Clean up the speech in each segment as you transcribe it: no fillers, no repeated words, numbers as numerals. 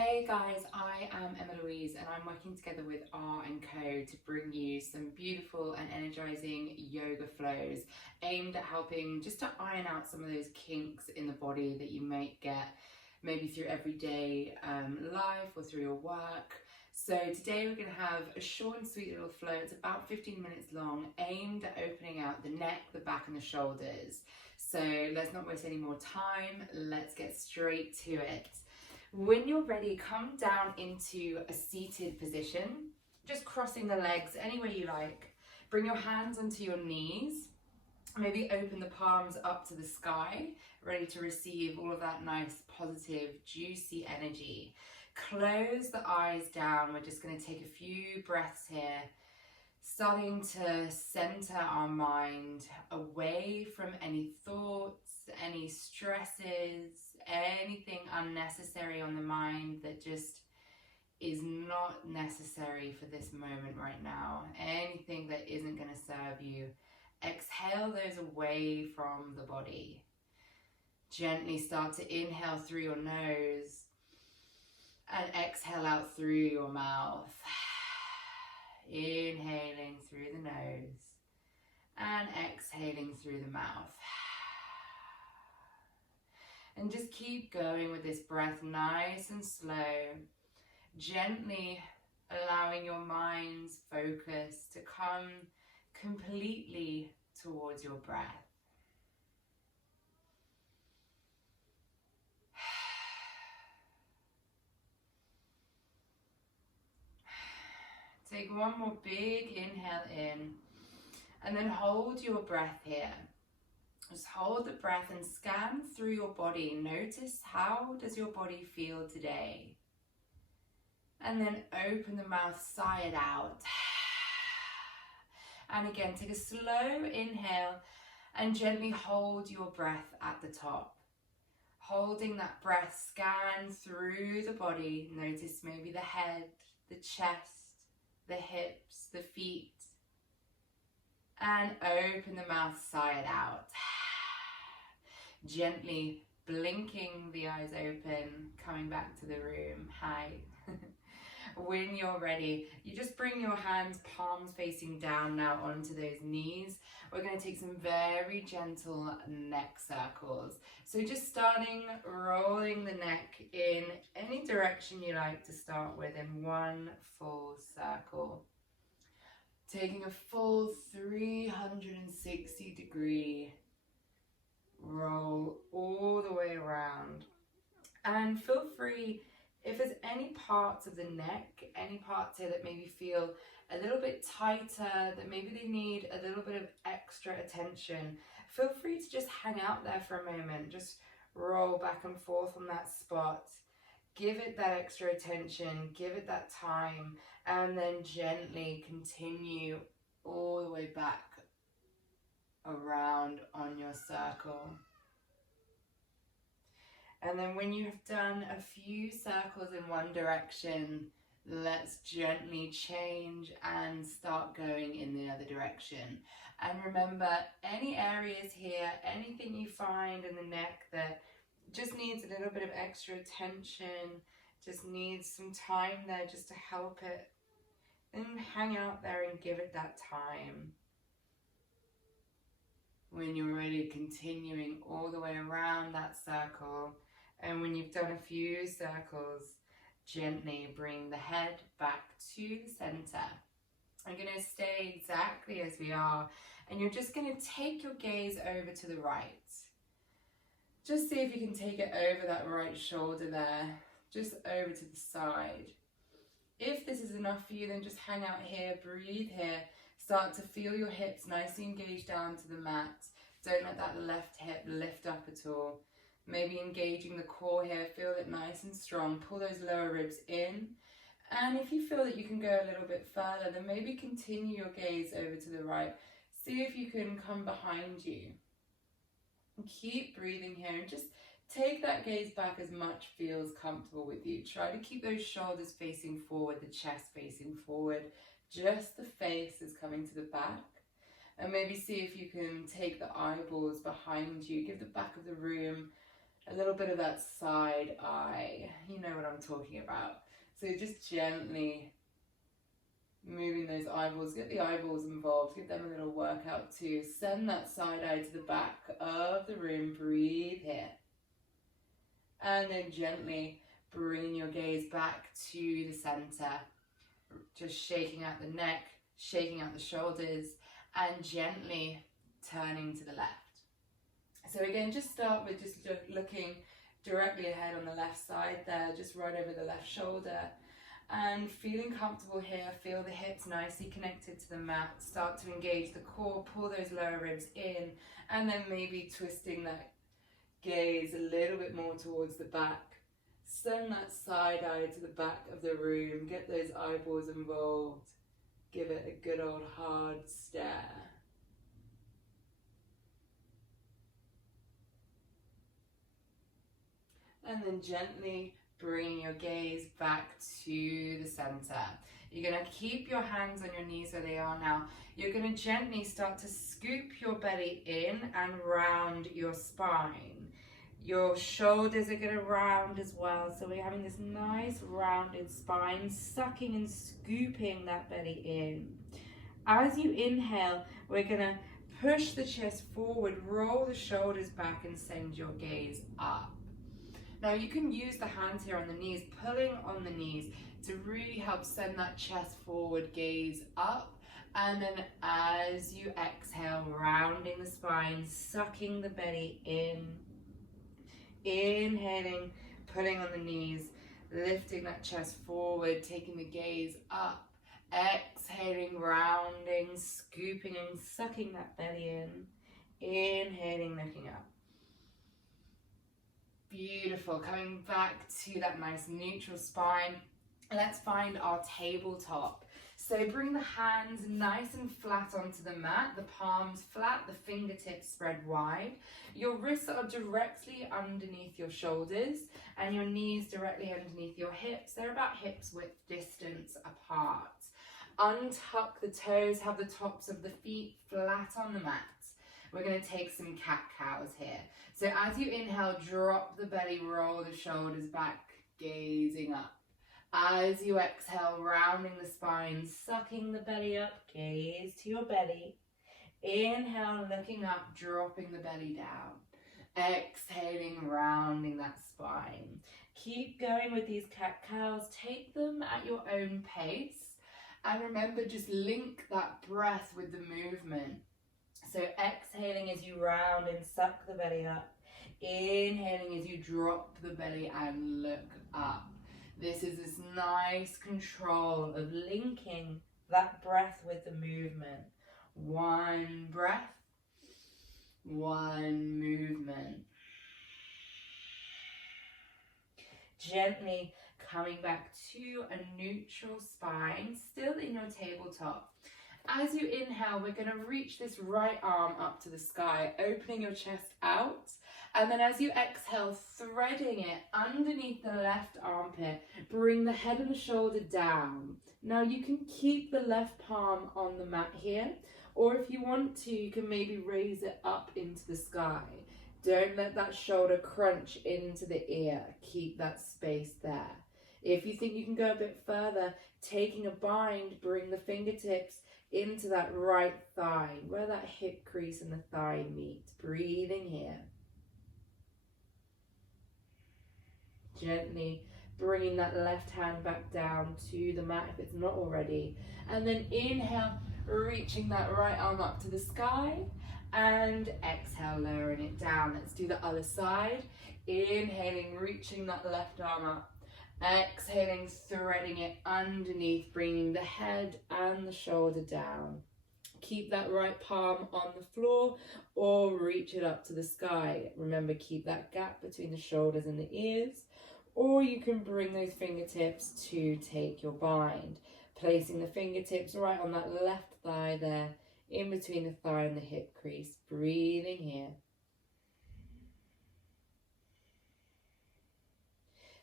Hey guys, I am Emma-Louise and I'm working together with R+Co to bring you some beautiful and energizing yoga flows aimed at helping just to iron out some of those kinks in the body that you might get maybe through everyday life or through your work. So today we're going to have a short and sweet little flow. It's about 15 minutes long, aimed at opening out the neck, the back and the shoulders. So let's not waste any more time. Let's get straight to it. When you're ready, come down into a seated position, just crossing the legs any way you like. Bring your hands onto your knees. Maybe open the palms up to the sky, ready to receive all of that nice, positive, juicy energy. Close the eyes down. We're just going to take a few breaths here, starting to center our mind away from any thoughts, any stresses, anything unnecessary on the mind that just is not necessary for this moment right now. Anything that isn't going to serve you, exhale those away from the body. Gently start to inhale through your nose and exhale out through your mouth. Inhaling through the nose and exhaling through the mouth. And just keep going with this breath nice and slow, gently allowing your mind's focus to come completely towards your breath. Take one more big inhale in and then hold your breath here. Just hold the breath and scan through your body. Notice, how does your body feel today? And then open the mouth, sigh it out. And again, take a slow inhale and gently hold your breath at the top. Holding that breath, scan through the body. Notice maybe the head, the chest, the hips, the feet. And open the mouth, sigh it out. Gently blinking the eyes open, coming back to the room. Hi. When you're ready, you just bring your hands palms facing down now onto those knees. We're going to take some very gentle neck circles. So just starting, rolling the neck in any direction you like to start with in one full circle. Taking a full 360-degree roll all the way around. And feel free, if there's any parts of the neck, any parts here that maybe feel a little bit tighter, that maybe they need a little bit of extra attention, feel free to just hang out there for a moment. Just roll back and forth on that spot. Give it that extra attention, give it that time, and then gently continue all the way back around on your circle. And then when you have done a few circles in one direction, let's gently change and start going in the other direction. And remember, any areas here, anything you find in the neck that just needs a little bit of extra attention, just needs some time there just to help it, then hang out there and give it that time. When you're ready, continuing all the way around that circle, and when you've done a few circles, gently bring the head back to the center. I'm going to stay exactly as we are, and you're just going to take your gaze over to the right. Just see if you can take it over that right shoulder there, just over to the side. If this is enough for you, then just hang out here, breathe here, start to feel your hips nicely engaged down to the mat. Don't let that left hip lift up at all. Maybe engaging the core here, feel it nice and strong. Pull those lower ribs in. And if you feel that you can go a little bit further, then maybe continue your gaze over to the right. See if you can come behind you. And keep breathing here and just take that gaze back as much feels comfortable with you. Try to keep those shoulders facing forward, the chest facing forward. Just the face is coming to the back. And maybe see if you can take the eyeballs behind you. Give the back of the room A little bit of that side eye, you know what I'm talking about. So just gently moving those eyeballs, get the eyeballs involved, give them a little workout too. Send that side eye to the back of the room, breathe here. And then gently bring your gaze back to the center, just shaking out the neck, shaking out the shoulders, and gently turning to the left. So again, just start with just looking directly ahead on the left side there, just right over the left shoulder. And feeling comfortable here, feel the hips nicely connected to the mat, start to engage the core, pull those lower ribs in, and then maybe twisting that gaze a little bit more towards the back. Send that side eye to the back of the room, get those eyeballs involved, give it a good old hard stare. And then gently bring your gaze back to the center. You're going to keep your hands on your knees where they are now. You're going to gently start to scoop your belly in and round your spine. Your shoulders are going to round as well. So we're having this nice rounded spine, sucking and scooping that belly in. As you inhale, we're going to push the chest forward, roll the shoulders back and send your gaze up. Now you can use the hands here on the knees, pulling on the knees to really help send that chest forward, gaze up. And then as you exhale, rounding the spine, sucking the belly in. Inhaling, pulling on the knees, lifting that chest forward, taking the gaze up. Exhaling, rounding, scooping and sucking that belly in. Inhaling, looking up. Beautiful. Coming back to that nice neutral spine. Let's find our tabletop. So bring the hands nice and flat onto the mat, the palms flat, the fingertips spread wide. Your wrists are directly underneath your shoulders and your knees directly underneath your hips. They're about hips width distance apart. Untuck the toes, have the tops of the feet flat on the mat. We're going to take some cat-cows here. So as you inhale, drop the belly, roll the shoulders back, gazing up. As you exhale, rounding the spine, sucking the belly up, gaze to your belly. Inhale, looking up, dropping the belly down. Exhaling, rounding that spine. Keep going with these cat-cows. Take them at your own pace. And remember, just link that breath with the movement. So exhaling as you round and suck the belly up. Inhaling as you drop the belly and look up. This is this nice control of linking that breath with the movement. One breath, one movement. Gently coming back to a neutral spine, still in your tabletop. As you inhale, we're going to reach this right arm up to the sky, opening your chest out. And then as you exhale, threading it underneath the left armpit, bring the head and the shoulder down. Now you can keep the left palm on the mat here, or if you want to, you can maybe raise it up into the sky. Don't let that shoulder crunch into the ear. Keep that space there. If you think you can go a bit further, taking a bind, bring the fingertips into that right thigh, where that hip crease and the thigh meet. Breathing here. Gently bringing that left hand back down to the mat if it's not already. And then inhale, reaching that right arm up to the sky. And exhale, lowering it down. Let's do the other side. Inhaling, reaching that left arm up. Exhaling, threading it underneath, bringing the head and the shoulder down. Keep that right palm on the floor or reach it up to the sky. Remember, keep that gap between the shoulders and the ears. Or you can bring those fingertips to take your bind. Placing the fingertips right on that left thigh there, in between the thigh and the hip crease. Breathing here.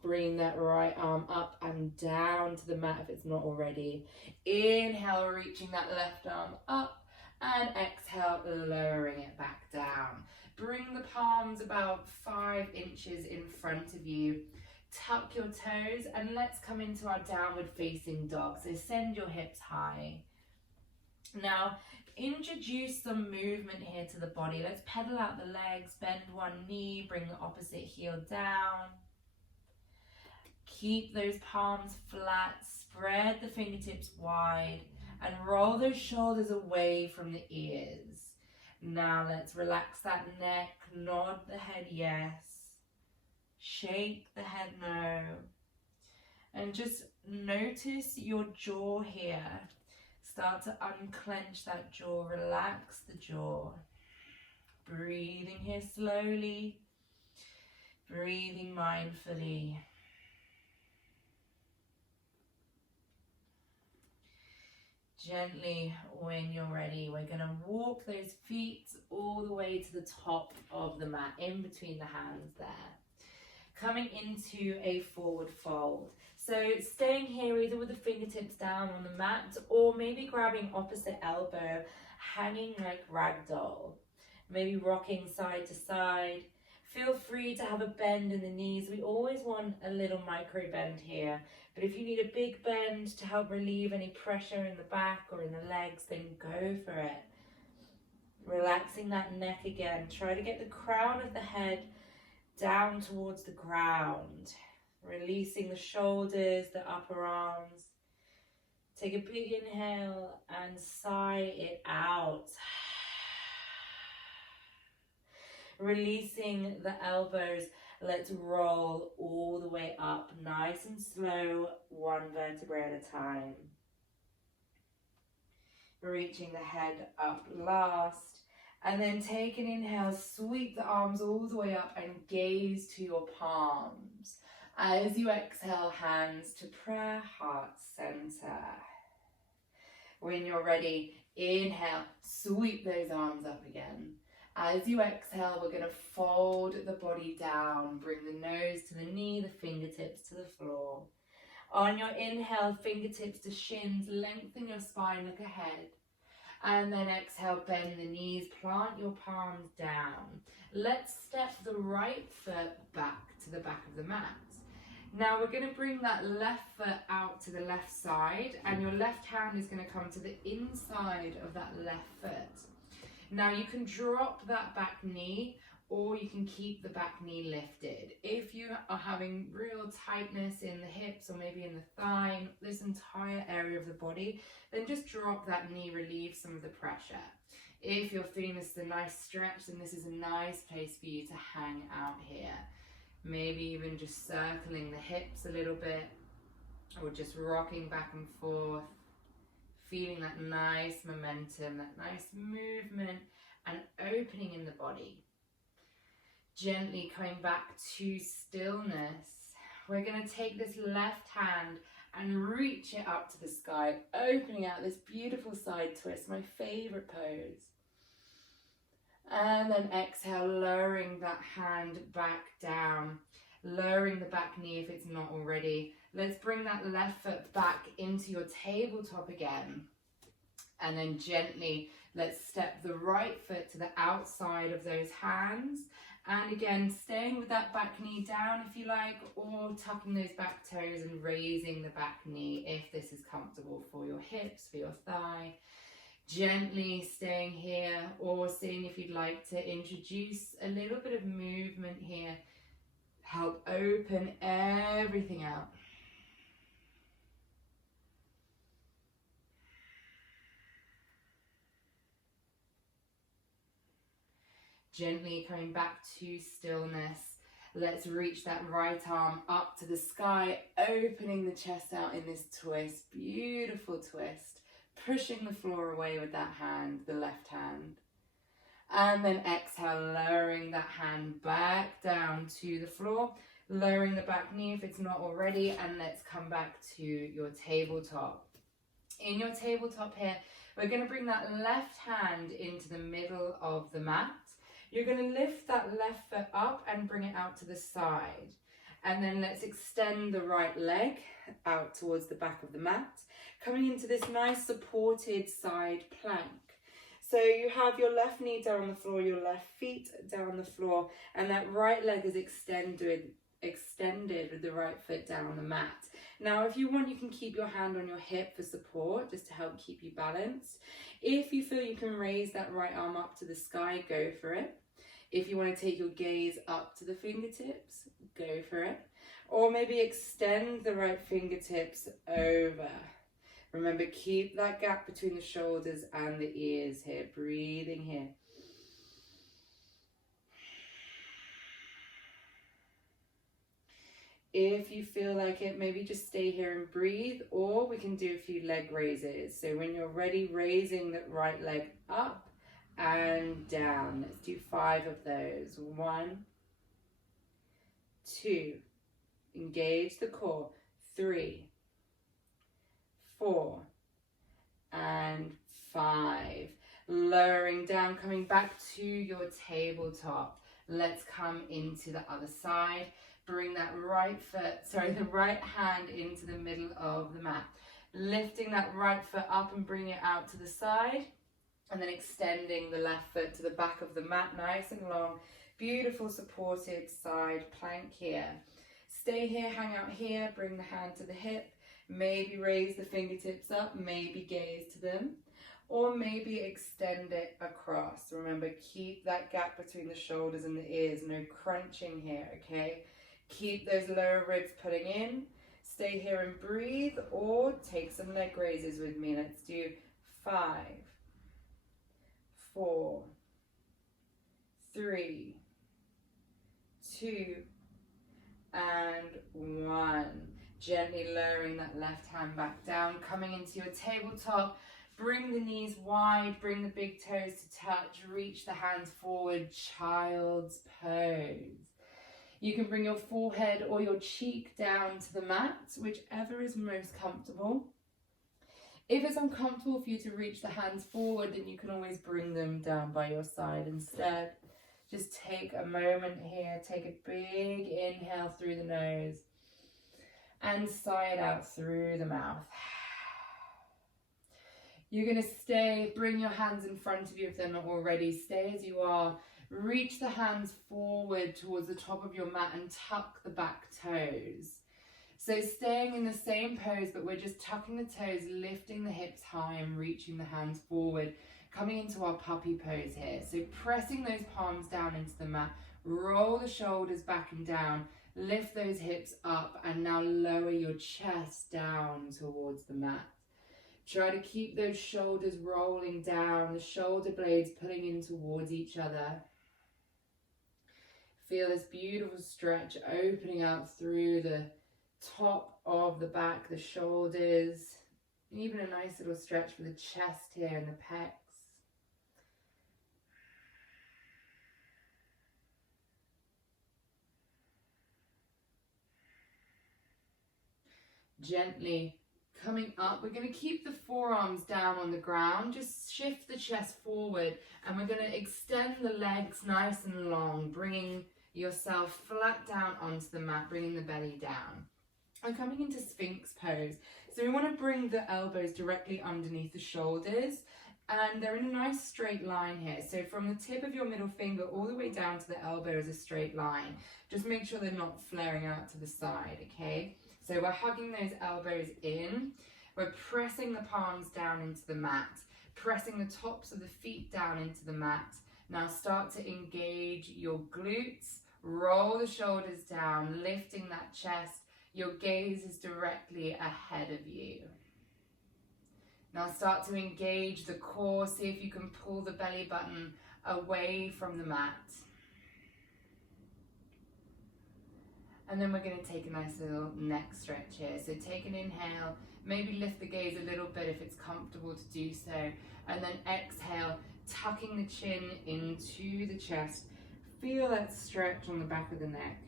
Bring that right arm up and down to the mat if it's not already. Inhale, reaching that left arm up. And exhale, lowering it back down. Bring the palms about 5 inches in front of you. Tuck your toes and let's come into our downward facing dog. So send your hips high. Now, introduce some movement here to the body. Let's pedal out the legs, bend one knee, bring the opposite heel down. Keep those palms flat, spread the fingertips wide, and roll those shoulders away from the ears. Now let's relax that neck, nod the head yes, shake the head no, and just notice your jaw here. Start to unclench that jaw, relax the jaw. Breathing here slowly, breathing mindfully. Gently, when you're ready, we're going to walk those feet all the way to the top of the mat, in between the hands there. Coming into a forward fold. So staying here either with the fingertips down on the mat or maybe grabbing opposite elbow, hanging like ragdoll. Maybe rocking side to side. Feel free to have a bend in the knees. We always want a little micro bend here. But if you need a big bend to help relieve any pressure in the back or in the legs, then go for it. Relaxing that neck again. Try to get the crown of the head down towards the ground. Releasing the shoulders, the upper arms. Take a big inhale and sigh it out. Releasing the elbows, let's roll all the way up, nice and slow, one vertebrae at a time. Reaching the head up last, and then take an inhale, sweep the arms all the way up and gaze to your palms. As you exhale, hands to prayer, heart center. When you're ready, inhale, sweep those arms up again. As you exhale, we're going to fold the body down. Bring the nose to the knee, the fingertips to the floor. On your inhale, fingertips to shins, lengthen your spine, look ahead. And then exhale, bend the knees, plant your palms down. Let's step the right foot back to the back of the mat. Now we're going to bring that left foot out to the left side, and your left hand is going to come to the inside of that left foot. Now you can drop that back knee, or you can keep the back knee lifted. If you are having real tightness in the hips or maybe in the thigh, this entire area of the body, then just drop that knee, relieve some of the pressure. If you're feeling this is a nice stretch, then this is a nice place for you to hang out here. Maybe even just circling the hips a little bit, or just rocking back and forth. Feeling that nice momentum, that nice movement and opening in the body. Gently coming back to stillness. We're going to take this left hand and reach it up to the sky, opening out this beautiful side twist, my favorite pose. And then exhale, lowering that hand back down, lowering the back knee if it's not already. Let's bring that left foot back into your tabletop again. And then gently, let's step the right foot to the outside of those hands. And again, staying with that back knee down if you like, or tucking those back toes and raising the back knee if this is comfortable for your hips, for your thigh. Gently staying here, or seeing if you'd like to introduce a little bit of movement here. Help open everything out. Gently coming back to stillness. Let's reach that right arm up to the sky, opening the chest out in this twist. Beautiful twist. Pushing the floor away with that hand, the left hand. And then exhale, lowering that hand back down to the floor. Lowering the back knee if it's not already. And let's come back to your tabletop. In your tabletop here, we're going to bring that left hand into the middle of the mat. You're going to lift that left foot up and bring it out to the side. And then let's extend the right leg out towards the back of the mat, coming into this nice supported side plank. So you have your left knee down on the floor, your left feet down the floor, and that right leg is extended with the right foot down on the mat. Now, if you want, you can keep your hand on your hip for support, just to help keep you balanced. If you feel you can raise that right arm up to the sky, go for it. If you want to take your gaze up to the fingertips, go for it. Or maybe extend the right fingertips over. Remember, keep that gap between the shoulders and the ears here, breathing here. If you feel like it, maybe just stay here and breathe, or we can do a few leg raises. So when you're ready, raising that right leg up and down. Let's do 5 of those. 1, 2, engage the core. 3, 4, and 5. Lowering down, coming back to your tabletop. Let's come into the other side. Bring that the right hand into the middle of the mat. Lifting that right foot up and bring it out to the side. And then extending the left foot to the back of the mat, nice and long. Beautiful supported side plank here. Stay here, hang out here, bring the hand to the hip. Maybe raise the fingertips up, maybe gaze to them. Or maybe extend it across. Remember, keep that gap between the shoulders and the ears. No crunching here, okay? Keep those lower ribs pulling in. Stay here and breathe, or take some leg raises with me. Let's do 5, 4, 3, 2, and 1. Gently lowering that left hand back down, coming into your tabletop. Bring the knees wide, bring the big toes to touch, reach the hands forward, child's pose. You can bring your forehead or your cheek down to the mat, whichever is most comfortable. If it's uncomfortable for you to reach the hands forward, then you can always bring them down by your side instead. Just take a moment here, take a big inhale through the nose and sigh it out through the mouth. You're going to stay, bring your hands in front of you if they're not already. Stay as you are. Reach the hands forward towards the top of your mat and tuck the back toes. So staying in the same pose, but we're just tucking the toes, lifting the hips high and reaching the hands forward. Coming into our puppy pose here. So pressing those palms down into the mat. Roll the shoulders back and down. Lift those hips up and now lower your chest down towards the mat. Try to keep those shoulders rolling down, the shoulder blades pulling in towards each other. Feel this beautiful stretch opening out through the top of the back, the shoulders, and even a nice little stretch for the chest here and the pecs. Gently coming up, we're going to keep the forearms down on the ground, just shift the chest forward, and we're going to extend the legs nice and long, bringing yourself flat down onto the mat, bringing the belly down. I'm coming into Sphinx Pose. So we want to bring the elbows directly underneath the shoulders, and they're in a nice straight line here. So from the tip of your middle finger all the way down to the elbow is a straight line. Just make sure they're not flaring out to the side, okay? So we're hugging those elbows in. We're pressing the palms down into the mat, pressing the tops of the feet down into the mat. Now start to engage your glutes. Roll the shoulders down, lifting that chest. Your gaze is directly ahead of you. Now start to engage the core. See if you can pull the belly button away from the mat. And then we're going to take a nice little neck stretch here. So take an inhale, maybe lift the gaze a little bit if it's comfortable to do so. And then exhale, tucking the chin into the chest. Feel that stretch on the back of the neck.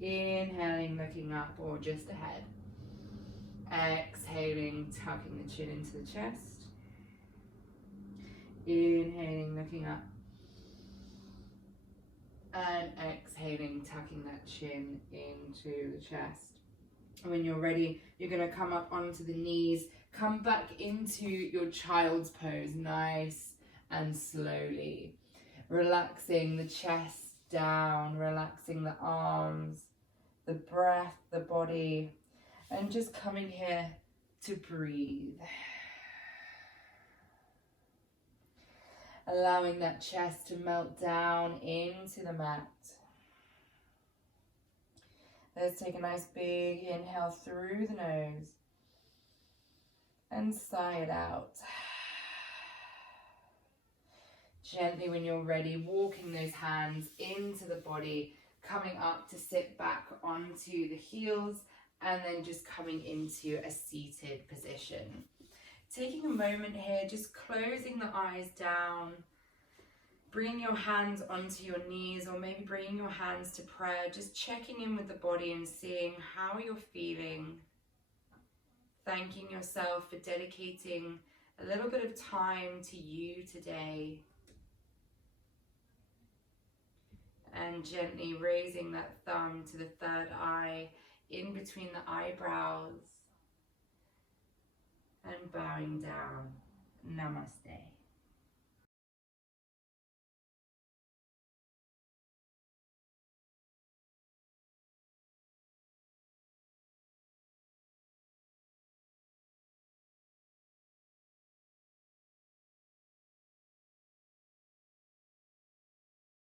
Inhaling, looking up or just ahead. Exhaling, tucking the chin into the chest. Inhaling, looking up. And exhaling, tucking that chin into the chest. And when you're ready, you're going to come up onto the knees, Come back into your child's pose, nice and slowly. Relaxing the chest down, relaxing the arms, the breath, the body, and just coming here to breathe. Allowing that chest to melt down into the mat. Let's take a nice big inhale through the nose and sigh it out. Gently, when you're ready, walking those hands into the body, coming up to sit back onto the heels, and then just coming into a seated position. Taking a moment here, just closing the eyes down, bringing your hands onto your knees, or maybe bringing your hands to prayer, just checking in with the body and seeing how you're feeling. Thanking yourself for dedicating a little bit of time to you today. And gently raising that thumb to the third eye, in between the eyebrows, and bowing down. Namaste.